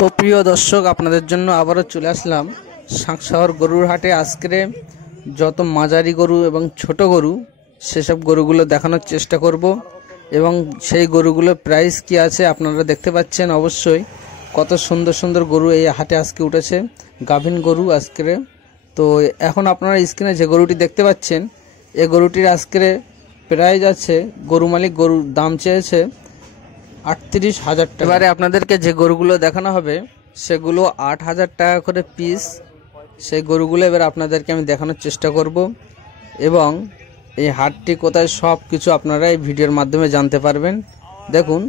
তো প্রিয় দর্শক, আপনাদের জন্য আবারও চলে আসলাম সাঁকশহর গরুর হাটে। আজকে যত মাঝারি গরু এবং ছোট গরু সেসব গরুগুলো দেখানোর চেষ্টা করব এবং সেই গরুগুলোর প্রাইস কি আছে আপনারা দেখতে পাচ্ছেন। অবশ্যই কত সুন্দর সুন্দর গরু এই হাটে আজকে উঠেছে, গাভীন গরু আজকে। তো এখন আপনারা স্ক্রিনে যে গরুটি দেখতে পাচ্ছেন, এই গরুটির আজকে প্রাইস আছে, গরু মালিক গরুর দাম চেয়েছে 38,000 টাকা। এবারে আপনাদেরকে যে গরুগুলো দেখানো হবে সেগুলো 8,000 টাকা করে পিস। সেই গরুগুলো এবার আপনাদেরকে আমি দেখানোর চেষ্টা করব এবং এই হাটটি কোথায় সব কিছু আপনারা এই ভিডিওর মাধ্যমে জানতে পারবেন। দেখুন,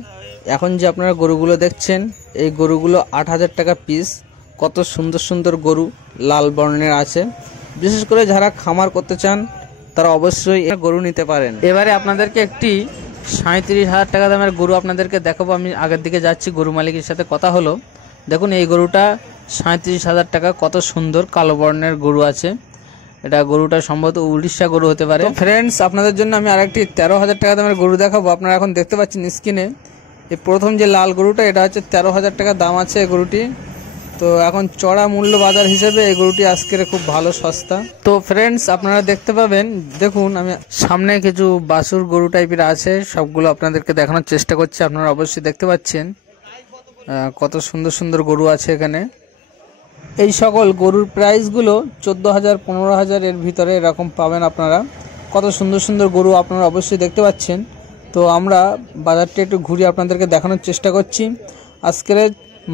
এখন যে আপনারা গরুগুলো দেখছেন এই গরুগুলো 8,000 টাকা পিস। কত সুন্দর সুন্দর গরু লাল বর্ণের আছে। বিশেষ করে যারা খামার করতে চান তারা অবশ্যই গরু নিতে পারেন। এবারে আপনাদেরকে একটি 37,000 টাকা দামের গরু আপনাদেরকে দেখাবো। আমি আগের দিকে যাচ্ছি, গরু মালিকের সাথে কথা হলো। দেখুন, এই গরুটা 37,000 টাকা। কত সুন্দর কালো বর্ণের গরু আছে। এটা গরুটা সম্ভবত উড়িষ্যা গরু হতে পারে। ফ্রেন্ডস, আপনাদের জন্য আমি আরেকটি 13,000 টাকা দামের গরু দেখাবো। আপনারা এখন দেখতে পাচ্ছেন স্ক্রিনে এই প্রথম যে লাল গরুটা, এটা হচ্ছে 13,000 টাকা দাম আছে এই গরুটি। তো এখন চড়া মূল্য বাজার হিসেবে এই গরুটি আজকের খুব ভালো সস্তা। তো ফ্রেন্ডস, আপনারা দেখতে পাবেন, দেখুন আমি সামনে কিছু বাছুর গরু টাইপের আছে, সবগুলো আপনাদেরকে দেখানোর চেষ্টা করছি। আপনারা অবশ্যই দেখতে পাচ্ছেন কত সুন্দর সুন্দর গরু আছে এখানে। এই সকল গরুর প্রাইসগুলো 14,000 15,000 এর ভিতরে এরকম পাবেন আপনারা। কত সুন্দর সুন্দর গরু আপনারা অবশ্যই দেখতে পাচ্ছেন। তো আমরা বাজারটা একটু ঘুরে আপনাদেরকে দেখানোর চেষ্টা করছি। আজকের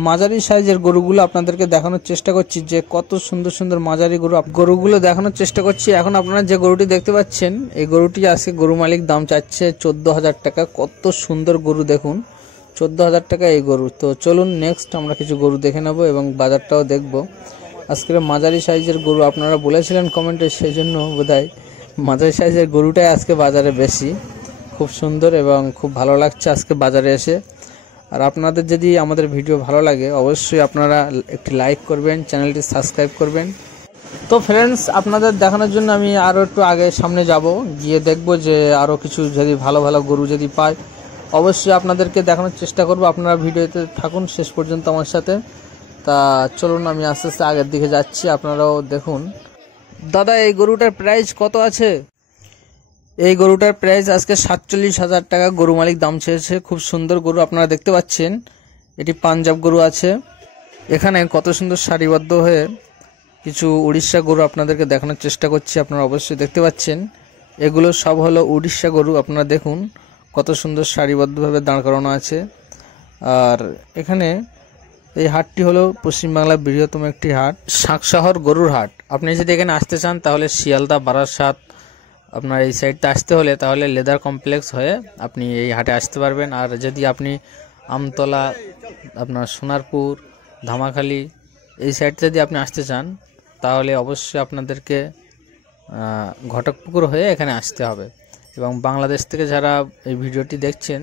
মাঝারি সাইজের গরুগুলো আপনাদেরকে দেখানোর চেষ্টা করছি, যে কত সুন্দর সুন্দর মাঝারি গরুগুলো দেখানোর চেষ্টা করছি। এখন আপনারা যে গরুটি দেখতে পাচ্ছেন, এই গরুটি আজকে গরু মালিক দাম চাচ্ছে 14,000 টাকা। কত সুন্দর গরু দেখুন, 14,000 টাকা এই গরু। তো চলুন নেক্সট আমরা কিছু গরু দেখে নেব এবং বাজারটাও দেখব। আজকের মাঝারি সাইজের গরু আপনারা বলেছিলেন কমেন্টে, সেই জন্য বোধহয় মাঝারি সাইজের গরুটাই আজকে বাজারে বেশি। খুব সুন্দর এবং খুব ভালো লাগছে আজকে বাজারে এসে। আর আপনাদের যদি আমাদের ভিডিও ভালো লাগে অবশ্যই আপনারা একটি লাইক করবেন, চ্যানেলটি সাবস্ক্রাইব করবেন। তো ফ্রেন্ডস, আপনাদের দেখানোর জন্য আমি আরও একটু আগে সামনে যাব, গিয়ে দেখব যে আরও কিছু যদি ভালো ভালো গরু যদি পাই অবশ্যই আপনাদেরকে দেখানোর চেষ্টা করব। আপনারা ভিডিওতে থাকুন শেষ পর্যন্ত আমার সাথে। তা চলুন আমি আস্তে আস্তে আগের দিকে যাচ্ছি, আপনারাও দেখুন। দাদা, এই গরুটার প্রাইস কত আছে? এই গরুটার প্রাইস আজকে 47,000 টাকা গরু মালিক দাম চেয়েছে। খুব সুন্দর গরু আপনারা দেখতে পাচ্ছেন। এটি পাঞ্জাব গরু আছে। এখানে কত সুন্দর সারিবদ্ধ হয়ে কিছু উড়িষ্যা গরু আপনাদেরকে দেখানোর চেষ্টা করছি। আপনারা অবশ্যই দেখতে পাচ্ছেন এগুলো সব হলো উড়িষ্যা গরু। আপনারা দেখুন কত সুন্দর সারিবদ্ধভাবে দাঁড় করানো আছে। আর এখানে এই হাটটি হলো পশ্চিমবাংলার বৃহত্তম একটি হাট, সাঁকশহর গরুর হাট। আপনি যদি এখানে আসতে চান তাহলে শিয়ালদা, বারাসাত, আপনার এই সাইডটা আসতে হলে তাহলে লেদার কমপ্লেক্স হয়ে আপনি এই হাটে আসতে পারবেন। আর যদি আপনি আমতলা, আপনার সোনারপুর, ধামাখালি এই সাইড যদি আপনি আসতে চান তাহলে অবশ্যই আপনাদেরকে ঘটকপুকুর হয়ে এখানে আসতে হবে। এবং বাংলাদেশ থেকে যারা এই ভিডিওটি দেখছেন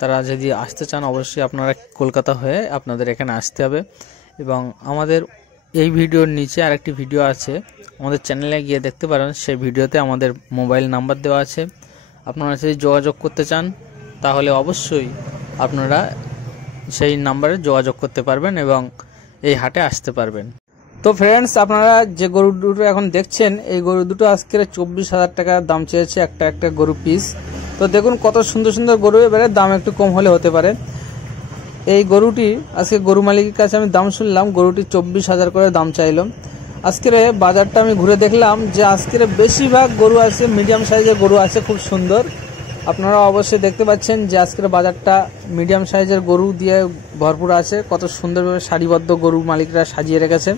তারা যদি আসতে চান অবশ্যই আপনারা কলকাতা হয়ে আপনাদের এখানে আসতে হবে। এবং আমাদের এই ভিডিওর নিচে আরেকটি ভিডিও আছে, আমাদের চ্যানেলে গিয়ে দেখতে পারেন। সেই ভিডিওতে আমাদের মোবাইল নাম্বার দেওয়া আছে। আপনারা যদি যোগাযোগ করতে চান তাহলে অবশ্যই আপনারা সেই নাম্বারে যোগাযোগ করতে পারবেন এবং এই হাটে আসতে পারবেন। তো ফ্রেন্ডস, আপনারা যে গরু দুটো এখন দেখছেন এই গরু দুটো আজকে 24,000 টাকা দাম চেয়েছে একটা একটা গরু পিস। তো দেখুন কত সুন্দর সুন্দর গরু, এবারে দাম একটু কম হলে হতে পারে। এই গরুটি আজকে গরু মালিকের কাছে আমি দাম শুনলাম, গরুটি 24,000 করে দাম চাইলাম। আজকের বাজারটা আমি ঘুরে দেখলাম যে আজকের বেশিরভাগ গরু আছে মিডিয়াম সাইজের গরু আছে, খুব সুন্দর। আপনারা অবশ্যই দেখতে পাচ্ছেন যে আজকের বাজারটা মিডিয়াম সাইজের গরু দিয়ে ভরপুর আছে। কত সুন্দরভাবে সারিবদ্ধ গরু মালিকরা সাজিয়ে রেখেছে।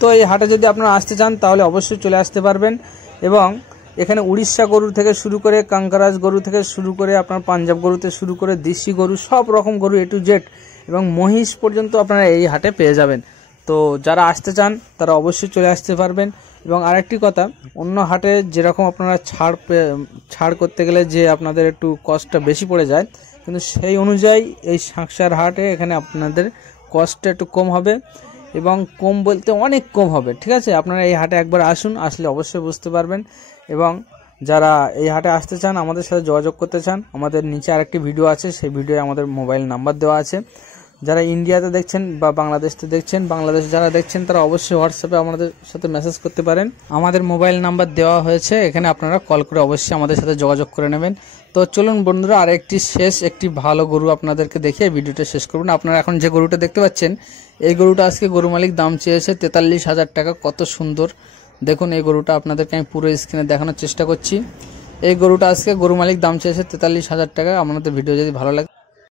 তো এই হাটে যদি আপনারা আসতে চান তাহলে অবশ্যই চলে আসতে পারবেন। এবং এখানে উড়িষ্যা গরু থেকে শুরু করে কাঙ্কারাজ গরু থেকে শুরু করে আপনার পাঞ্জাব গরুতে শুরু করে দেশি গরু, সব রকম গরু এ টু জেড এবং মহিষ পর্যন্ত আপনারা এই হাটে পেয়ে যাবেন। তো যারা আসতে চান তারা অবশ্যই চলে আসতে পারবেন। এবং আরেকটি কথা, অন্য হাটে যেরকম আপনারা ছাড় করতে গেলে যে আপনাদের একটু কস্টটা বেশি পড়ে যায়, কিন্তু সেই অনুযায়ী এই সাঁকশার হাটে এখানে আপনাদের কস্টটা একটু কম হবে এবং কম বলতে অনেক কম হবে। ঠিক আছে, আপনারা এই হাটে একবার আসুন, আসলে অবশ্যই বুঝতে পারবেন। এবং যারা এই হাটে আসতে চান, আমাদের সাথে যোগাযোগ করতে চান, আমাদের নিচে আরেকটি ভিডিও আছে, সেই ভিডিওয়ে আমাদের মোবাইল নাম্বার দেওয়া আছে। যারা ইন্ডিয়াতে দেখছেন বা বাংলাদেশতে দেখছেন, বাংলাদেশ যারা দেখছেন তারা অবশ্যই হোয়াটসঅ্যাপে আমাদের সাথে মেসেজ করতে পারেন। আমাদের মোবাইল নাম্বার দেওয়া হয়েছে, এখানে আপনারা কল করে অবশ্যই আমাদের সাথে যোগাযোগ করে নেবেন। তো চলুন বন্ধুরা, আর একটি ভালো গরু আপনাদেরকে দেখিয়ে ভিডিওটা শেষ করবেন। আপনারা এখন যে গরুটা দেখতে পাচ্ছেন, এই গরুটা আজকে গরু মালিক দাম চেয়েছে 43,000 টাকা। কত সুন্দর দেখুন, এই গরুটা আপনাদেরকে আমি পুরো স্ক্রিনে দেখানোর চেষ্টা করছি। এই গরুটা আজকে গরু মালিক দাম চেয়েছে 43,000 টাকা। আপনাদের ভিডিও যদি ভালো লাগে